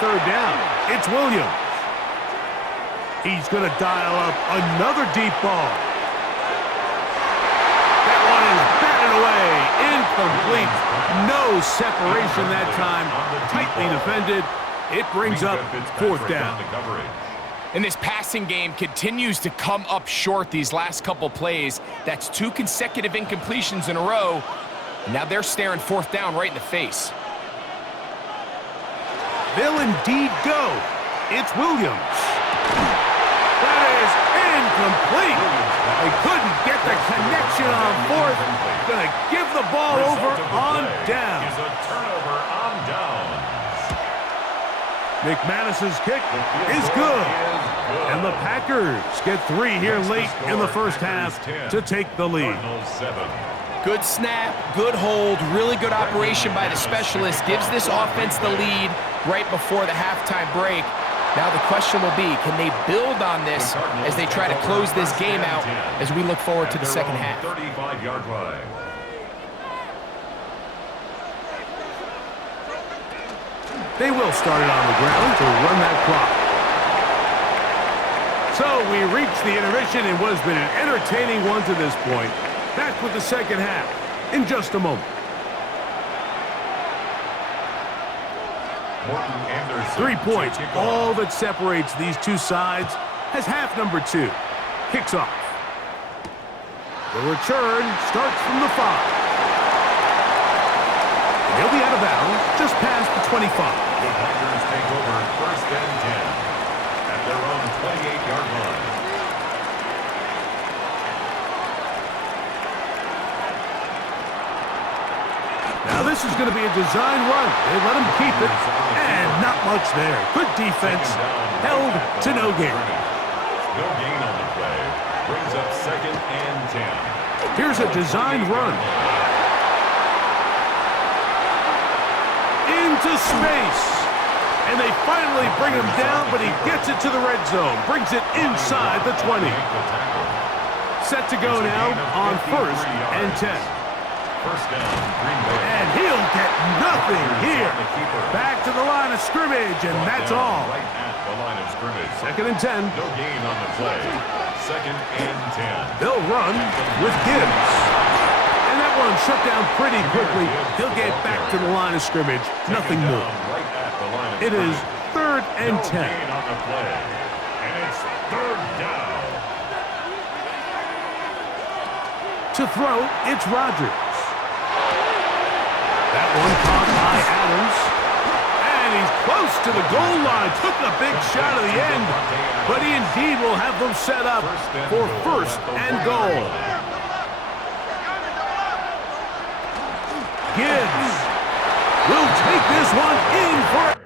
third down. It's Williams. He's going to dial up another deep ball. That one is batted away. Incomplete. No separation that time. Tightly defended. It brings up fourth down. And this passing game continues to come up short these last couple plays. That's 2 consecutive incompletions in a row. Now they're staring fourth down right in the face. They'll indeed go. It's Williams. That is incomplete. They couldn't get the connection on fourth. Gonna give the ball over on down. McManus's kick is good. And the Packers get 3 here late in the first half to take the lead. Good snap, good hold, really good operation by the specialist. Gives this offense the lead right before the halftime break. Now the question will be, can they build on this as they try to close this game out as we look forward to the second half? 35-yard line. They will start it on the ground to run that clock. So we reach the intermission in what has been an entertaining one to this point. Back with the second half in just a moment. 3 points, all that separates these two sides, as half number 2 kicks off. The return starts from the 5. And he'll be out of bounds just past the 25. The Packers take over first and 10 at their own 28-yard line. Now this is going to be a design run. They let him keep it, and not much there. Good defense, held to no gain. No gain on the play. Brings up second and 10. Here's a design run. Into space. And they finally bring him down, but he gets it to the red zone. Brings it inside the 20. Set to go now on first and 10. First down, Green Bay. And he'll get nothing here. Back to the line of scrimmage, and that's all. Right at the line of scrimmage. Second and 10. No gain on the play. Second and 10. They'll run with Gibbs. And that one shut down pretty quickly. He'll get back to the line of scrimmage. Nothing more. It is third and 10. No gain on the play. And it's third down. To throw, it's Rodgers. That one caught by Adams. And he's close to the goal line. Took a big shot at the end. But he indeed will have them set up for first and goal. Gibbs will take this one in for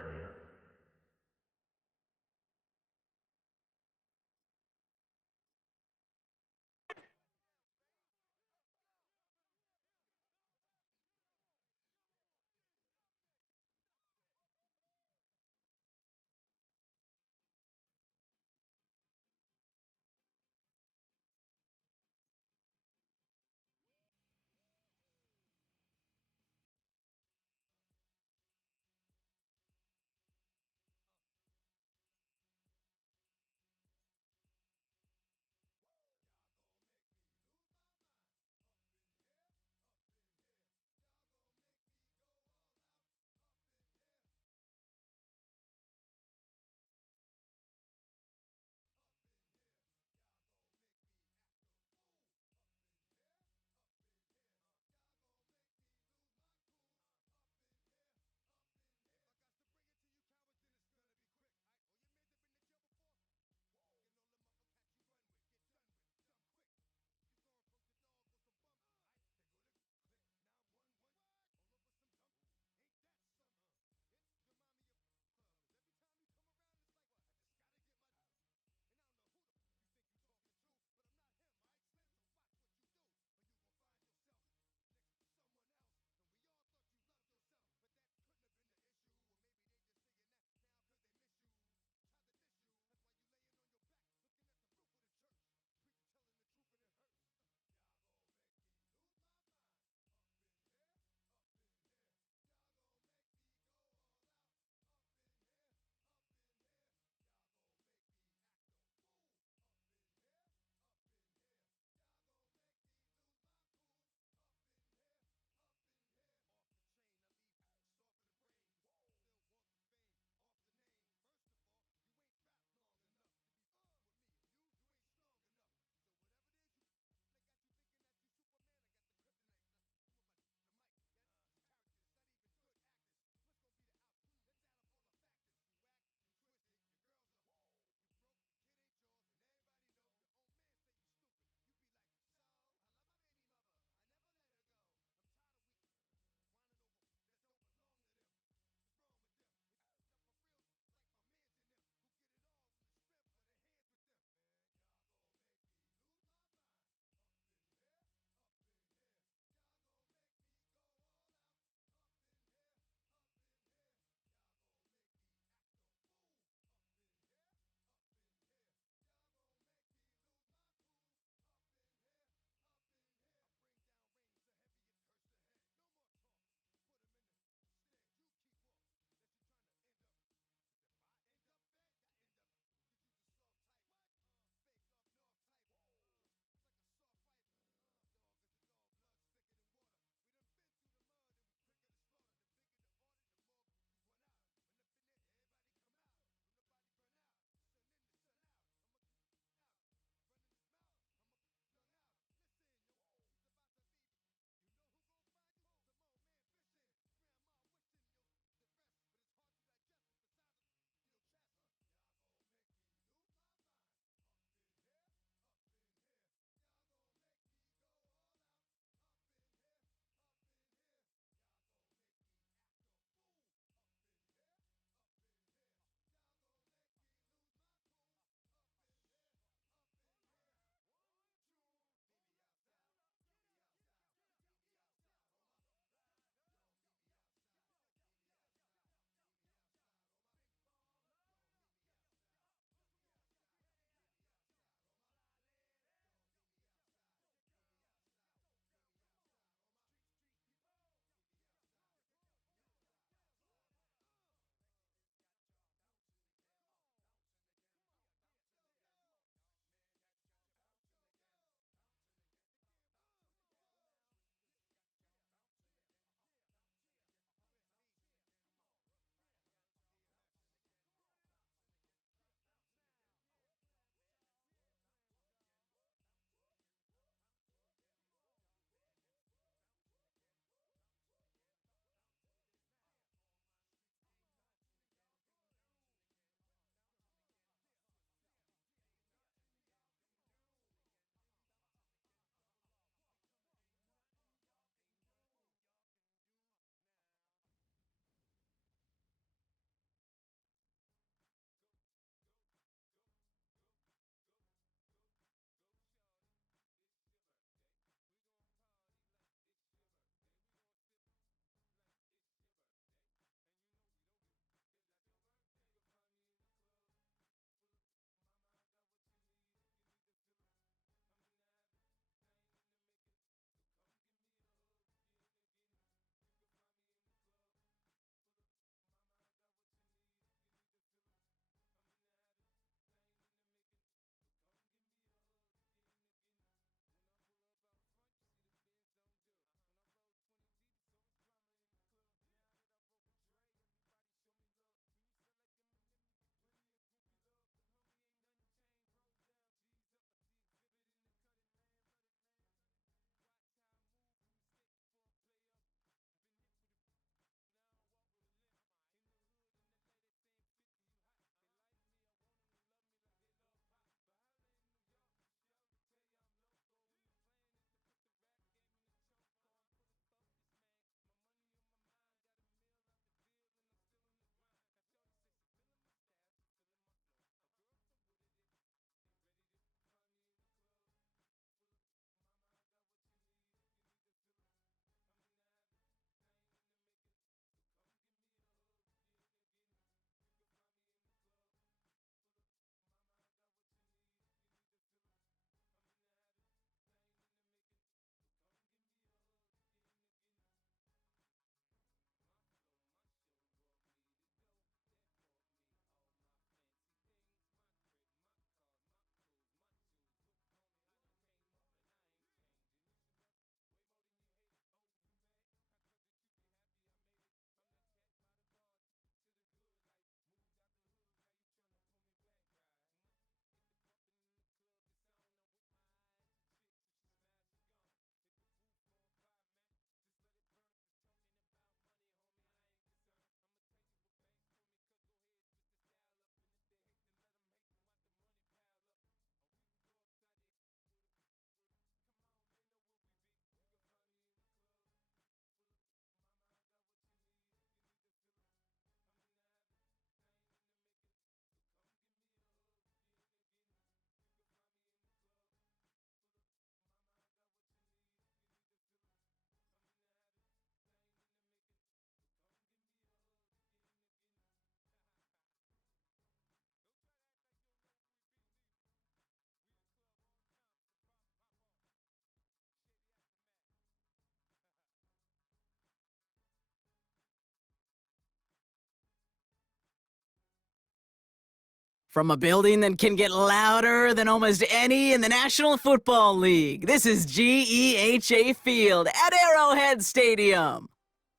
From a building that can get louder than almost any in the National Football League, this is GEHA Field at Arrowhead Stadium.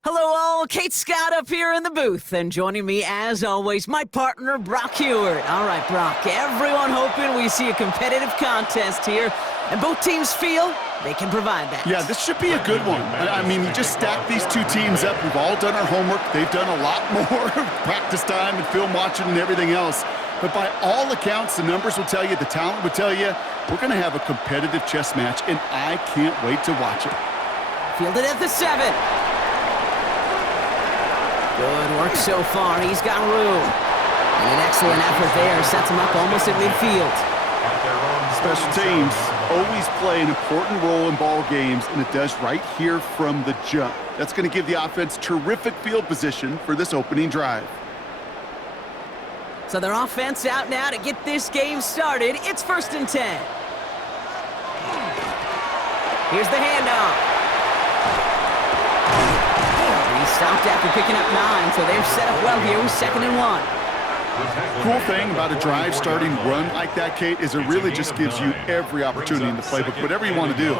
Hello all, Kate Scott up here in the booth, and joining me as always, my partner Brock Hewart. All right, Brock, everyone hoping we see a competitive contest here, and both teams feel they can provide that. Yeah, this should be a good one. I mean, you just stack these two teams up. We've all done our homework. They've done a lot more practice time and film watching and everything else. But by all accounts, the numbers will tell you, the talent will tell you, we're going to have a competitive chess match, and I can't wait to watch it. Fielded at the 7. Good work so far. He's got room. And an excellent effort there. Sets him up almost at midfield. Special teams always play an important role in ball games, and it does right here from the jump. That's going to give the offense terrific field position for this opening drive. So their offense out now to get this game started. It's 1st and 10. Here's the handoff. He stopped after picking up 9, so they're set up well here with 2nd and 1. Cool thing about a drive starting run like that, Kate, is it really just gives you every opportunity in the playbook, whatever you want to do.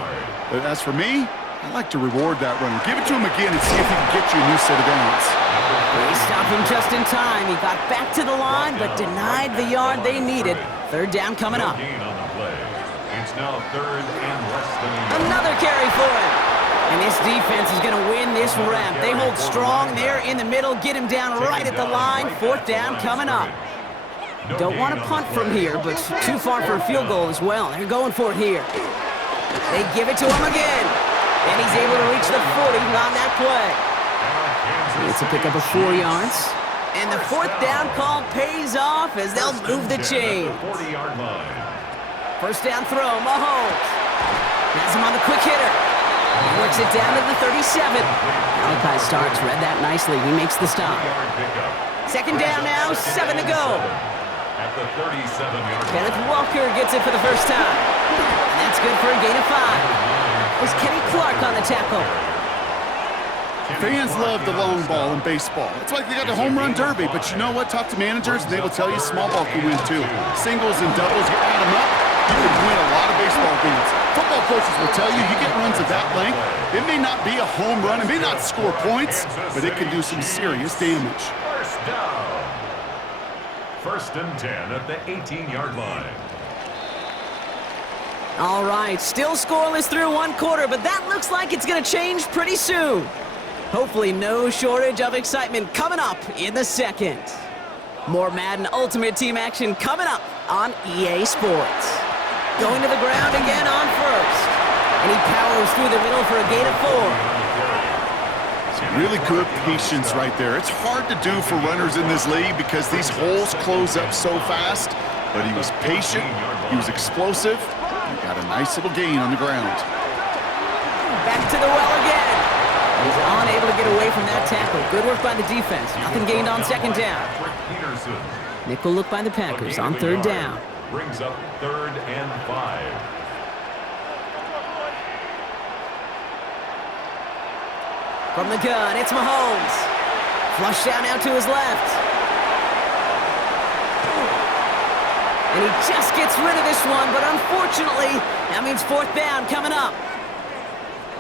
But as for me, I like to reward that runner. Give it to him again and see if he can get you a new set of downs. They stopped him just in time. He got back to the line, but denied the yard they needed. 3rd down coming up. It's now 3rd and less than Another carry for him. And this defense is going to win this ramp. They hold strong there in the middle, get him down right at the line. 4th down coming up. Don't want to punt from here, but too far for a field goal as well. They're going for it here. They give it to him again. And he's able to reach the 40 on that play. It's a pickup of 4 yards. And the 4th down call pays off as they'll move the chain. 40-yard line. 1st down throw, Mahomes. Has him on the quick hitter. He works it down to the 37. Malachi Starks read that nicely. He makes the stop. 2nd down now, 7 to go. At the 37-yard line. Kenneth Walker gets it for the first time. And that's good for a gain of 5. There's Kenny Clark on the tackle. Fans love the long ball in baseball. It's like they got the home run derby, but you know what? Talk to managers, and they will tell you small ball can win too. Singles and doubles, you add them up, you can win a lot of baseball games. Football coaches will tell you, you get runs of that length, it may not be a home run, it may not score points, but it can do some serious damage. 1st down. 1st and 10 at the 18-yard line. All right, still scoreless through 1 quarter, but that looks like it's going to change pretty soon. Hopefully no shortage of excitement coming up in the 2nd. More Madden Ultimate Team action coming up on EA Sports. Going to the ground again on 1st. And he powers through the middle for a gain of 4. Some really good patience right there. It's hard to do for runners in this league because these holes close up so fast, but he was patient, he was explosive, and got a nice little gain on the ground. Back to the well again. He's unable to get away from that tackle. Good work by the defense. Nothing gained on 2nd down. Nickel look by the Packers on 3rd down. Brings up 3rd and 5. From the gun, it's Mahomes. Flush down now to his left. And he just gets rid of this one, but unfortunately, that means 4th down coming up.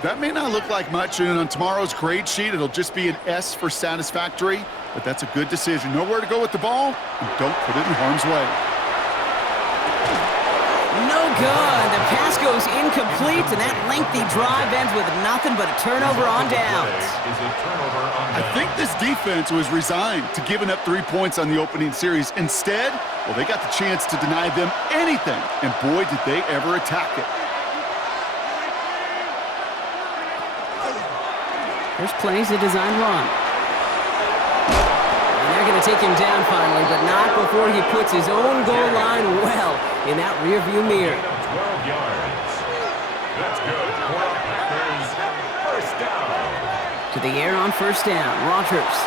That may not look like much, and on tomorrow's grade sheet, it'll just be an S for satisfactory, but that's a good decision. Know where to go with the ball, and don't put it in harm's way. No good. The pass goes incomplete, and that lengthy drive ends with nothing but a turnover on downs. I think this defense was resigned to giving up 3 points on the opening series. Instead, well, they got the chance to deny them anything, and boy, did they ever attack it. There's plays to design run. And they're going to take him down finally, but not before he puts his own goal line well in that rearview mirror. 12 yards. That's good. Packers 1st down. To the air on 1st down. Rodgers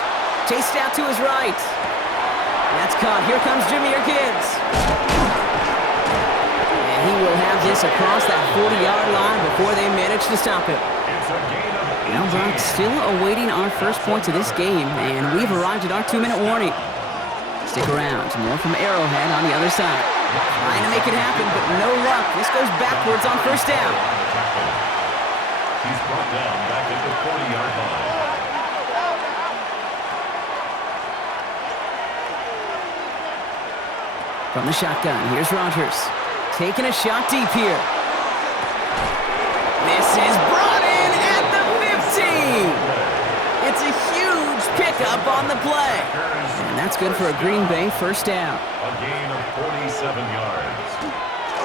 chased out to his right. That's caught. Here comes Jahmyr Gibbs. And he will have this across that 40-yard line before they manage to stop him. It's a gain of Now, Brock, still awaiting our first points of this game, and we've arrived at our 2-minute warning. Stick around. More from Arrowhead on the other side. Trying to make it happen, but no luck. This goes backwards on first down. He's brought down back at the 40-yard line. From the shotgun, here's Rodgers. Taking a shot deep here. This is brought in at the 15. It's a huge pickup on the play. And that's good for a Green Bay first down. A gain of 47 yards.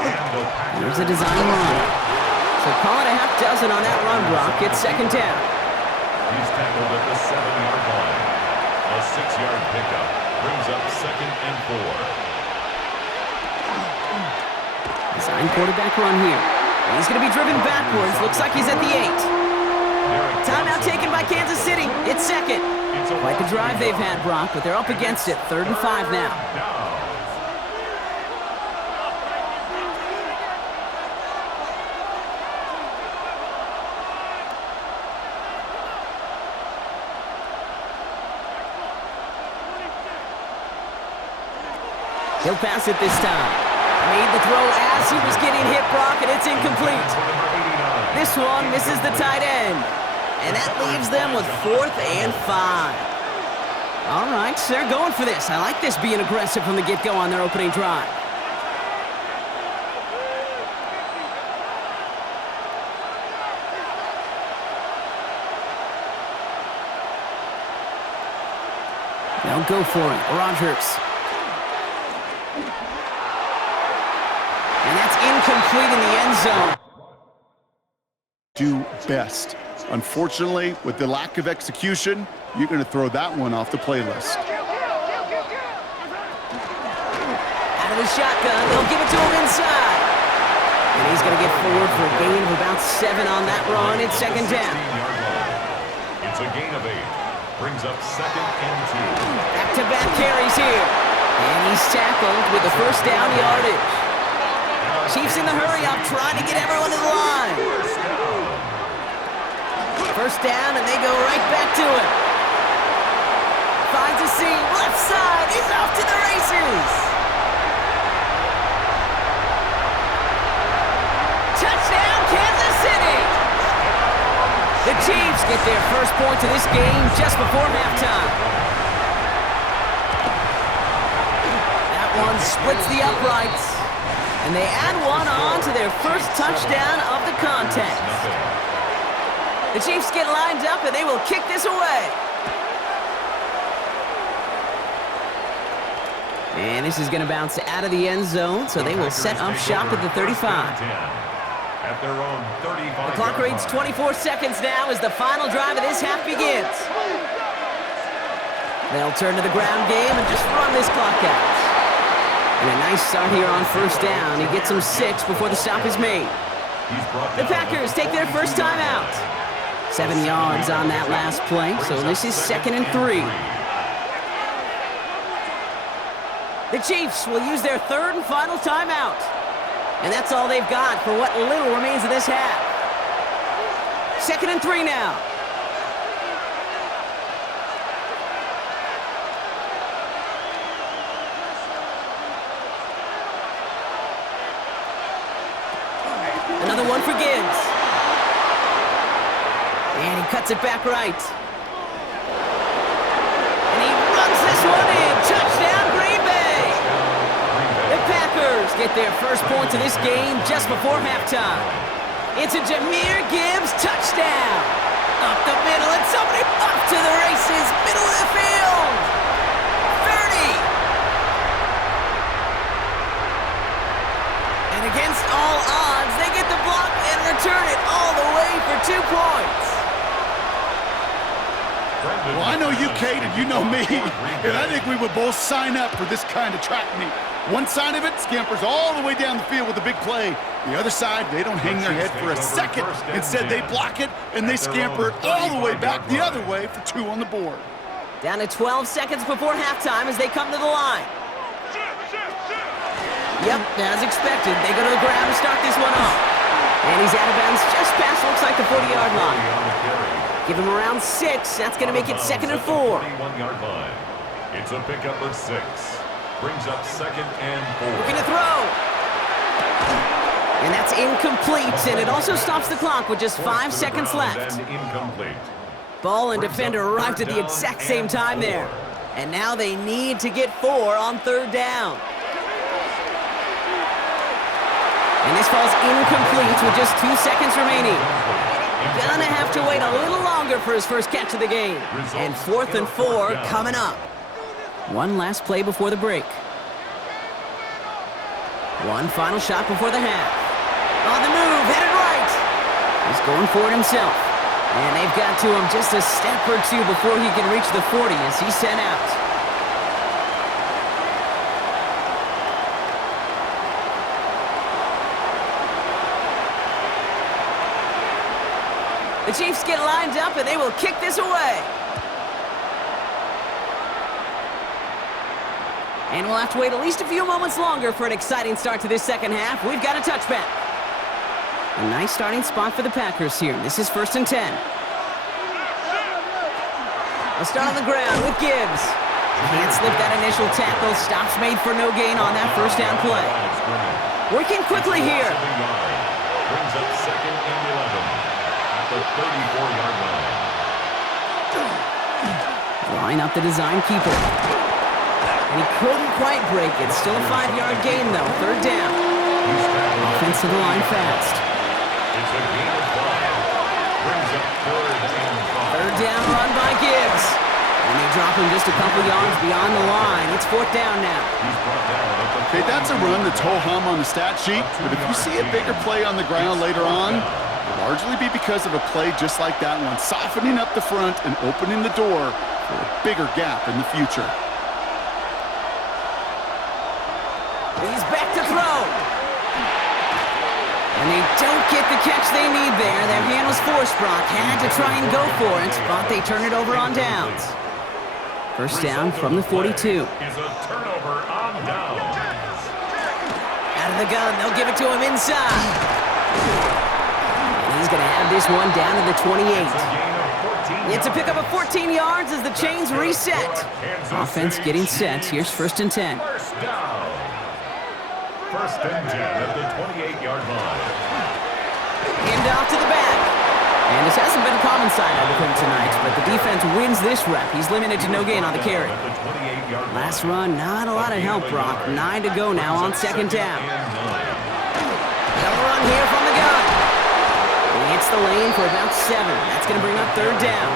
And Here's a design run. So call it a half dozen on that run block. It's second down. He's tackled at the 7-yard line. A 6-yard pickup brings up 2nd and 4. Design quarterback run here. He's going to be driven backwards. Looks like he's at the 8. Timeout taken by Kansas City. It's second. Quite the drive they've had, Brock, but they're up against it. 3rd and 5 now. He'll pass it this time. Made the throw as he was getting hit, Brock, and it's incomplete. This one misses the tight end. And that leaves them with 4th and 5. All right, so they're going for this. I like this being aggressive from the get-go on their opening drive. They'll go for it. Rodgers. And that's incomplete in the end zone. Do best. Unfortunately, with the lack of execution, you're going to throw that one off the playlist. Out of the shotgun, they'll give it to him inside. And he's going to get forward for a gain of about 7 on that run. It's second down. It's a gain of 8. Brings up 2nd and 2. Back-to-back carries here. And he's tackled with the first down yardage. Chiefs in the hurry-up, trying to get everyone to the line. First down, and they go right back to it. Finds a seam, left side, he's off to the races. Touchdown, Kansas City! The Chiefs get their first points of this game just before halftime. That one splits the uprights. And they add one on to their first touchdown of the contest. The Chiefs get lined up, and they will kick this away. And this is going to bounce out of the end zone, so they will set up shop at the 35. At their own 35. The clock reads 24 seconds now as the final drive of this half begins. They'll turn to the ground game and just run this clock out. And a nice start here on first down. He gets them 6 before the stop is made. The Packers take their first time out. 7 yards on that last play, so this is 2nd and 3. The Chiefs will use their 3rd and final timeout. And that's all they've got for what little remains of this half. 2nd and 3 now. Another one for Gibbs. And he cuts it back right. And he runs this one in. Touchdown, Green Bay. The Packers get their first points of this game just before halftime. It's a Jahmyr Gibbs touchdown. Up the middle, and somebody off to the races. Middle of the field. 30. And against all odds, they get the block and return it all the way for 2 points. Well, I know you, Kate, and you know me, and I think we would both sign up for this kind of track meet. One side of it scampers all the way down the field with a big play. The other side, they don't hang their head for a second. Instead, they block it, and they scamper it all the way back the other way for 2 on the board. Down to 12 seconds before halftime as they come to the line. Yep, as expected, they go to the ground to start this one off. And he's out of bounds just past, looks like, the 40-yard line. Give him around 6. That's going to make it 2nd and 4. It's a pickup of 6. Brings up 2nd and 4. Looking to throw. And that's incomplete, and it also stops the clock with just 5 seconds left. And incomplete. Ball and defender arrived at the exact same time there. And now they need to get 4 on 3rd down. And this falls incomplete with just 2 seconds remaining. Gonna have to wait a little longer for his first catch of the game. And 4th and 4 coming up. One last play before the break. One final shot before the half. On the move, headed right. He's going for it himself. And they've got to him just a step or two before he can reach the 40 as he's sent out. The Chiefs get lined up and they will kick this away. And we'll have to wait at least a few moments longer for an exciting start to this second half. We've got a touchback. A nice starting spot for the Packers here. This is 1st and 10. A start on the ground with Gibbs. Can't slip that initial tackle. Stops made for no gain on that 1st down play. Working quickly here. Brings up 2nd and 11 at the 34-yard line. Line up the design keeper. And he couldn't quite break it. Still a 5-yard gain, though. 3rd down. Offense to the line fast. It's a gain of 5. Brings up 3rd and 5. 3rd down run by Gibbs. And they drop him just a couple yards beyond the line. It's 4th down now. He's brought down at the Okay, that's a run that's ho-hum on the stat sheet, but if you see a bigger play on the ground later on, it'll largely be because of a play just like that one, softening up the front and opening the door for a bigger gap in the future. He's back to throw. And they don't get the catch they need there. Their hand was forced, Brock. Had to try and go for it, but they turn it over on downs. 1st down from the 42. Is a turnover on downs. Out of the gun, they'll give it to him inside. And he's going to have this one down to the 28. It's a pickup of 14 yards as the chains reset. Offense getting set. Here's 1st and 10. First down. 1st and 10 at the 28-yard line. Hand off to the back. And this hasn't been a common side of him tonight, but the defense wins this rep. He's limited to no gain on the carry. At the 28-yard line. Last run, not a lot of help, Brock. 9 to go now on 2nd down. They'll run here from the gun. He hits the lane for about 7. That's going to bring up 3rd down.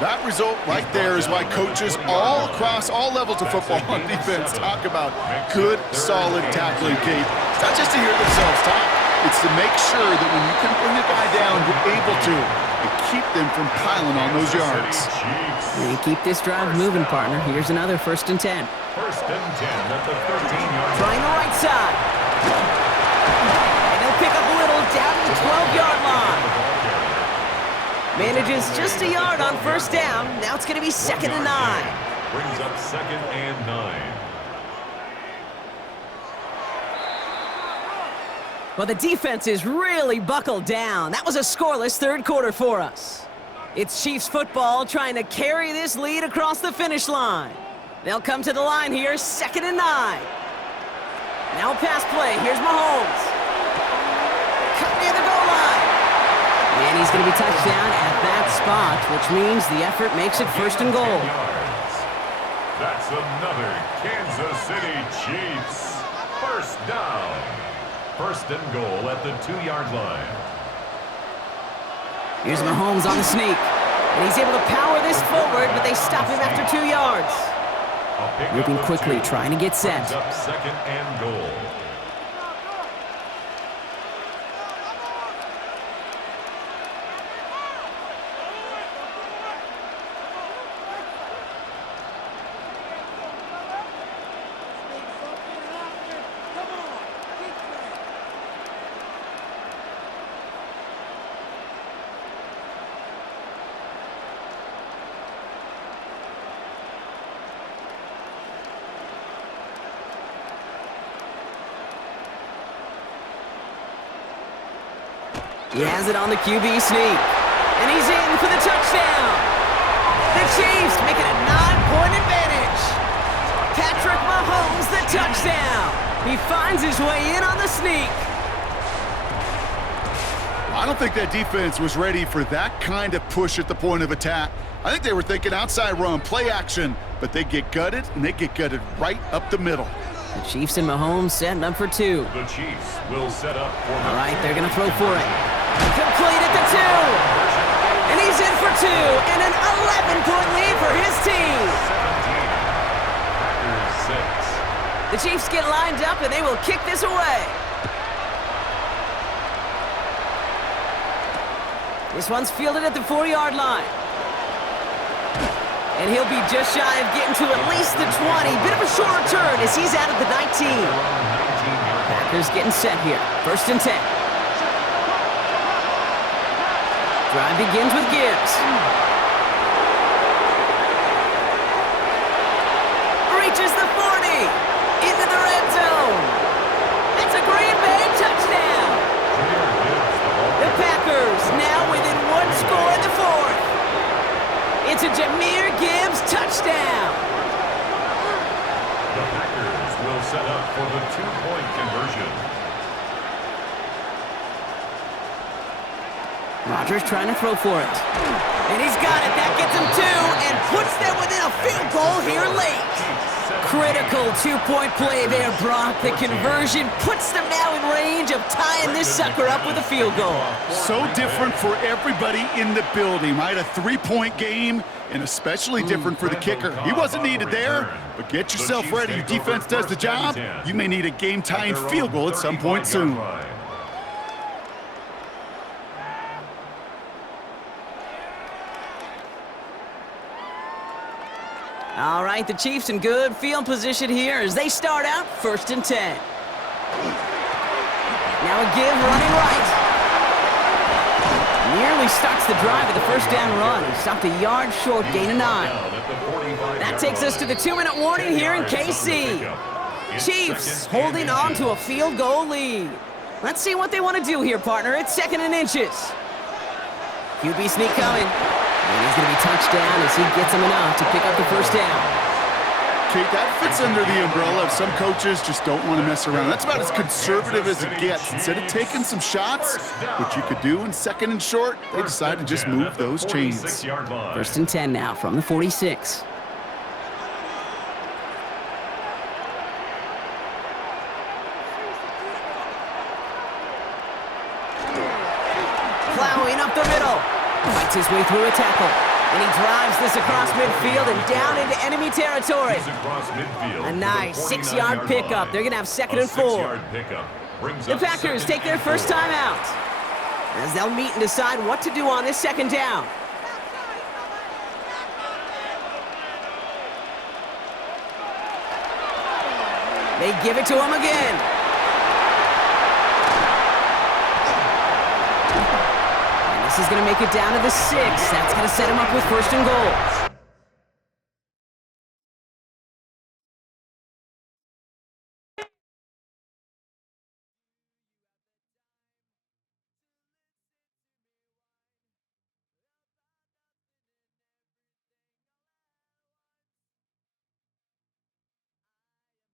That result right there is why coaches all across all levels of football on defense talk about good, solid tackling, Kate. It's not just to hear themselves talk. It's to make sure that when you can bring a guy down, you're able to and keep them from piling on those yards. And keep this drive moving, partner. Here's another 1st and 10. 1st and 10 at the 13-yard line. Trying the right side. And they'll pick up a little down to the 12-yard line. Manages just a yard on 1st down. Now it's going to be 2nd and 9. Brings up 2nd and 9. Well, the defense is really buckled down. That was a scoreless 3rd quarter for us. It's Chiefs football trying to carry this lead across the finish line. They'll come to the line here, 2nd and 9. Now pass play. Here's Mahomes. Cut near the goal line. And he's going to be touched down at that spot, which means the effort makes it 1st and goal. That's another Kansas City Chiefs 1st down. 1st and goal at the 2-yard line. Here's Mahomes on the sneak. And he's able to power this forward, but they stop him after 2 yards. Moving quickly, trying to get set. Brings up 2nd and goal. He has it on the QB sneak. And he's in for the touchdown. The Chiefs make it a 9-point advantage. Packers Patrick Mahomes, the touchdown. He finds his way in on the sneak. I don't think that defense was ready for that kind of push at the point of attack. I think they were thinking outside run, play action, but they get gutted, and they get gutted right up the middle. The Chiefs and Mahomes setting up for two. The Chiefs will set up for All right, they're going to throw for it. Complete at the 2. And he's in for 2, and an 11-point lead for his team. 17. Packers 6. The Chiefs get lined up, and they will kick this away. This one's fielded at the 4-yard line. And he'll be just shy of getting to at least the 20. Bit of a short return as he's out of the 19. Packers getting set here. 1st and 10. Drive begins with Gibbs. Reaches the 40. Into the red zone. It's a Green Bay touchdown. The Packers now within 1 score in the 4th. It's a Jahmyr Gibbs touchdown. The Packers will set up for the 2-point conversion. Rodgers trying to throw for it. And he's got it. That gets him 2 and puts them within a field goal here late. Critical 2-point play there, Brock. The conversion puts them now in range of tying this sucker up with a field goal. So different for everybody in the building, right? A 3-point game, and especially different for the kicker. He wasn't needed there, but get yourself ready. Your defense does the job. You may need a game-tying field goal at some point soon. All right, the Chiefs in good field position here as they start out 1st and 10. Now a give running right. Nearly starts the drive with the 1st down run. He stopped a yard short, gain of 9. That takes us to the 2-minute warning here in KC. Chiefs holding on to a field goal lead. Let's see what they want to do here, partner. It's 2nd and inches. QB sneak coming. And he's going to be touched down as he gets him enough to pick up the 1st down. Kate, that fits under the umbrella of some coaches just don't want to mess around. That's about as conservative as it gets. Instead of taking some shots, which you could do in 2nd and short, they decide to just move those chains. 1st and 10 now from the 46. Plowing up the middle. Fights his way through a tackle. And he drives this across midfield and down into enemy territory. A nice 6-yard pickup. They're going to have 2nd and 4. The Packers take their first time out as they'll meet and decide what to do on this 2nd down. They give it to him again. This is going to make it down to the 6. That's going to set him up with 1st and goal.